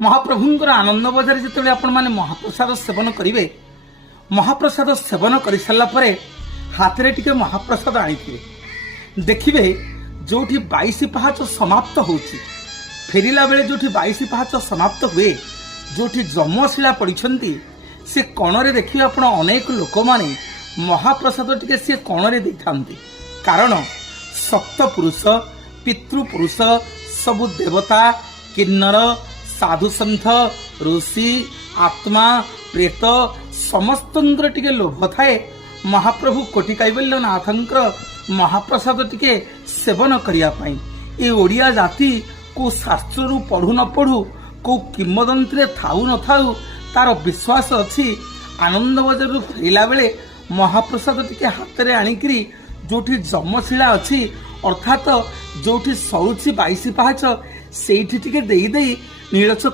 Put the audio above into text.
महाप्रभुंकर आनंद बजार जिते आपण मैंने महाप्रसाद सेवन करेंगे महाप्रसाद सेवन कर सारा पर हाथ में टे महाप्रसाद आनी देखिए जो 22 पाहाच समाप्त हो फेरला बेले जो 22 पाहाच समाप्त हुए जो जमशिला पड़ी से कणरे देखिए आप अनेक लोक मैंने महाप्रसाद टे सी कणरे दे था कारण सप्तपुरुष पितृपुरुष सबु देवता किन्नर साधु सन्थ ऋषि आत्मा प्रेत समस्त टिके लोभ थाए महाप्रभु कोटि कैवल्य नाथंकर महाप्रसाद टिके सेवन करने ये ओडिया जाति को शास्त्र रु पढ़ु न पढ़ु को किंवदंती थाऊ न थाऊ तार विश्वास अच्छी आनंद बजार रु फेरला बेले महाप्रसाद टिके हाथ में आणिकी जो जमशिला अच्छी अर्थात जो सरुची 22 पाहाच से नीलच